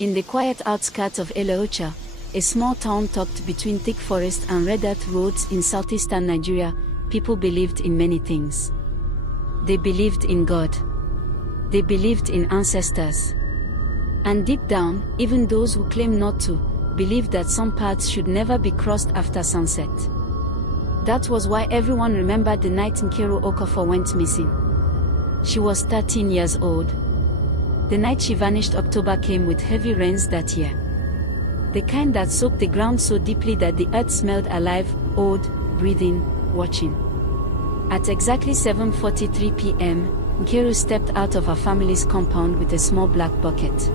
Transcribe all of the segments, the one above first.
In the quiet outskirts of Eleocha, a small town tucked between thick forest and red dirt roads in southeastern Nigeria, people believed in many things. They believed in God. They believed in ancestors. And deep down, even those who claim not to, believed that some paths should never be crossed after sunset. That was why everyone remembered the night Nkiru Okafor went missing. She was 13 years old. The night she vanished, October came with heavy rains that year. The kind that soaked the ground so deeply that the earth smelled alive, old, breathing, watching. At exactly 7:43 p.m., Nkiru stepped out of her family's compound with a small black bucket.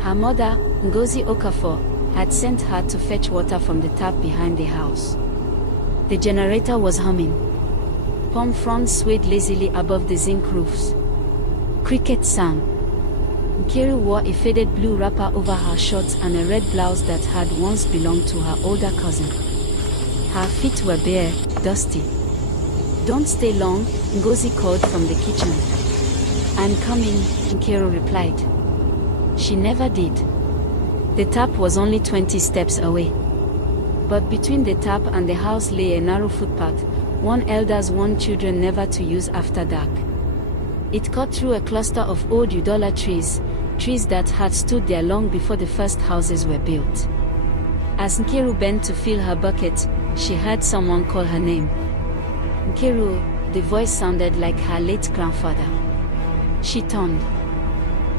Her mother, Ngozi Okafor, had sent her to fetch water from the tap behind the house. The generator was humming. Palm fronds swayed lazily above the zinc roofs. Crickets sang. Nkiru wore a faded blue wrapper over her shorts and a red blouse that had once belonged to her older cousin. Her feet were bare, dusty. "Don't stay long," Ngozi called from the kitchen. "I'm coming," Nkiru replied. She never did. The tap was only 20 steps away. But between the tap and the house lay a narrow footpath, one elders warned children never to use after dark. It cut through a cluster of old Udola trees, trees that had stood there long before the first houses were built. As Nkiru bent to fill her bucket, she heard someone call her name. "Nkiru," the voice sounded like her late grandfather. She turned.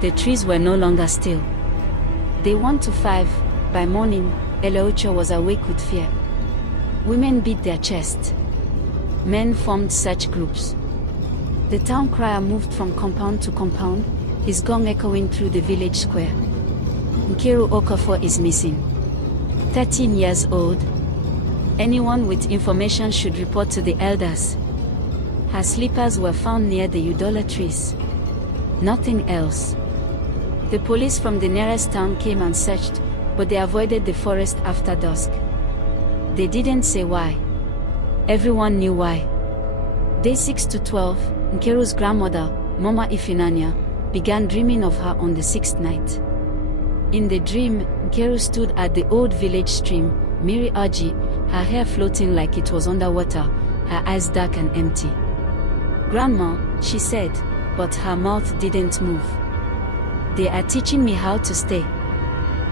The trees were no longer still. Day 1 to 5, by morning, Eleocha was awake with fear. Women beat their chest. Men formed search groups. The town crier moved from compound to compound, his gong echoing through the village square. Nkiru Okafor is missing. 13 years old. Anyone with information should report to the elders. Her slippers were found near the Udola trees. Nothing else. The police from the nearest town came and searched, but they avoided the forest after dusk. They didn't say why. Everyone knew why. Day 6 to 12, Nkiru's grandmother, Mama Ifinanya, began dreaming of her on the 6th night. In the dream, Nkiru stood at the old village stream, Miri Aji, her hair floating like it was underwater, her eyes dark and empty. "Grandma," she said, but her mouth didn't move. "They are teaching me how to stay."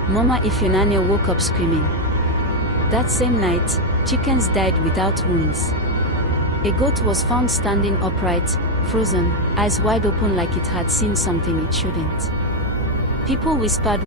Mama Ifinanya woke up screaming. That same night, chickens died without wounds. A goat was found standing upright, frozen, eyes wide open like it had seen something it shouldn't. People whispered